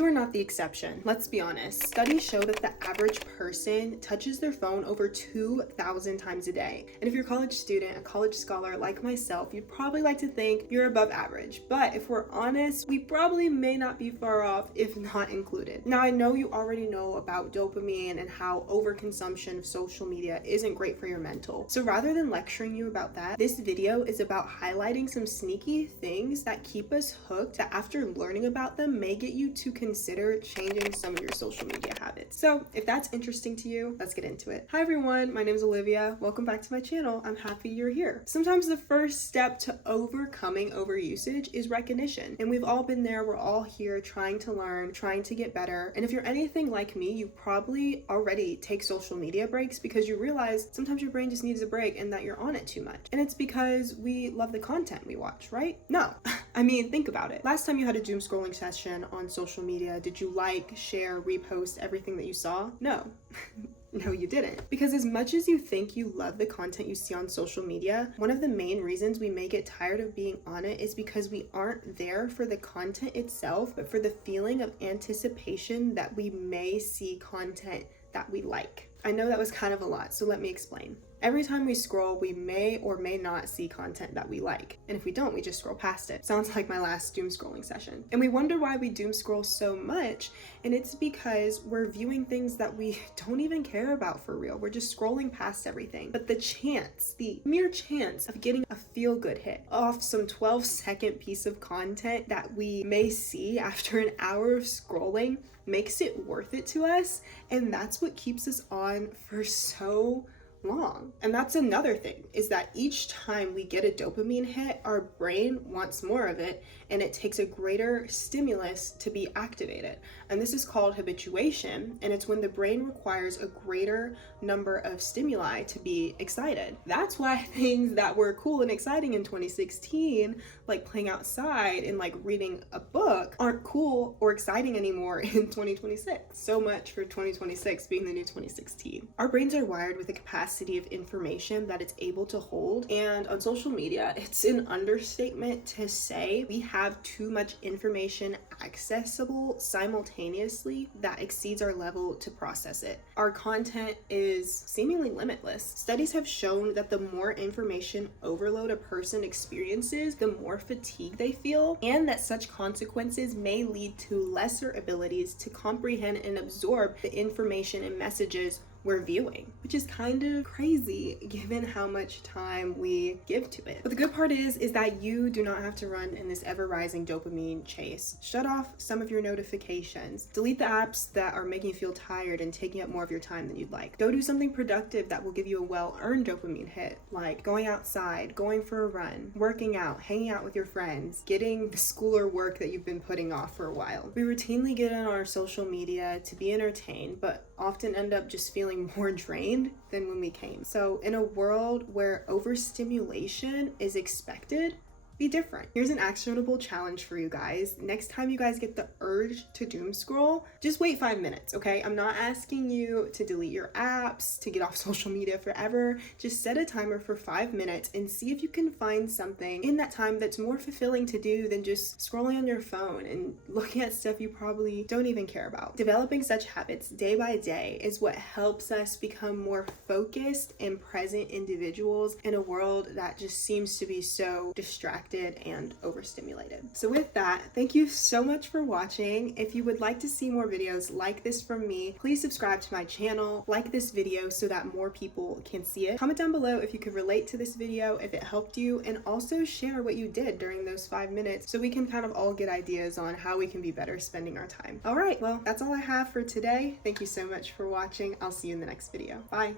You are not the exception. Let's be honest. Studies show that the average person touches their phone over 2,000 times a day. And if you're a college student, a college scholar like myself, you'd probably like to think you're above average. But if we're honest, we probably may not be far off, if not included. Now, I know you already know about dopamine and how overconsumption of social media isn't great for your mental. So rather than lecturing you about that, this video is about highlighting some sneaky things that keep us hooked that after learning about them may get you to consider changing some of your social media habits. So if that's interesting to you, let's get into it. Hi everyone, my name is Olivia. Welcome back to my channel. I'm happy you're here. Sometimes the first step to overcoming overusage is recognition. And we've all been there. We're all here trying to learn, trying to get better. And if you're anything like me, you probably already take social media breaks because you realize sometimes your brain just needs a break and that you're on it too much. And it's because we love the content we watch, right? No. I mean, think about it. Last time you had a doom scrolling session on social media, did you like, share, repost everything that you saw? No. No, you didn't. Because as much as you think you love the content you see on social media, one of the main reasons we may get tired of being on it is because we aren't there for the content itself, but for the feeling of anticipation that we may see content that we like. I know that was kind of a lot, so let me explain. Every time we scroll, we may or may not see content that we like. And if we don't, we just scroll past it. Sounds like my last doom scrolling session. And we wonder why we doom scroll so much. And it's because we're viewing things that we don't even care about for real. We're just scrolling past everything. But the mere chance of getting a feel-good hit off some 12-second piece of content that we may see after an hour of scrolling makes it worth it to us. And that's what keeps us on for so long. And that's another thing, is that each time we get a dopamine hit, our brain wants more of it, and it takes a greater stimulus to be activated. And this is called habituation, and it's when the brain requires a greater number of stimuli to be excited. That's why things that were cool and exciting in 2016, like playing outside and like reading a book, aren't cool or exciting anymore in 2026. So much for 2026 being the new 2016. Our brains are wired with a capacity of information that it's able to hold, and on social media, it's an understatement to say we have too much information accessible simultaneously that exceeds our level to process it. Our content is seemingly limitless. Studies have shown that the more information overload a person experiences, the more fatigue they feel, and that such consequences may lead to lesser abilities to comprehend and absorb the information and messages we're viewing, which is kind of crazy given how much time we give to it. But the good part is that you do not have to run in this ever-rising dopamine chase. Shut off some of your notifications. Delete the apps that are making you feel tired and taking up more of your time than you'd like. Go do something productive that will give you a well-earned dopamine hit, like going outside, going for a run, working out, hanging out with your friends, getting the school or work that you've been putting off for a while. We routinely get on our social media to be entertained, but often end up just feeling more drained than when we came. So in a world where overstimulation is expected, be different. Here's an actionable challenge for you guys. Next time you guys get the urge to doom scroll, just wait 5 minutes, okay? I'm not asking you to delete your apps, to get off social media forever. Just set a timer for 5 minutes and see if you can find something in that time that's more fulfilling to do than just scrolling on your phone and looking at stuff you probably don't even care about. Developing such habits day by day is what helps us become more focused and present individuals in a world that just seems to be so distracted and overstimulated. So with that, thank you so much for watching. If you would like to see more videos like this from me, please subscribe to my channel, like this video so that more people can see it. Comment down below if you could relate to this video, if it helped you, and also share what you did during those 5 minutes so we can kind of all get ideas on how we can be better spending our time. All right, well, that's all I have for today. Thank you so much for watching. I'll see you in the next video. Bye.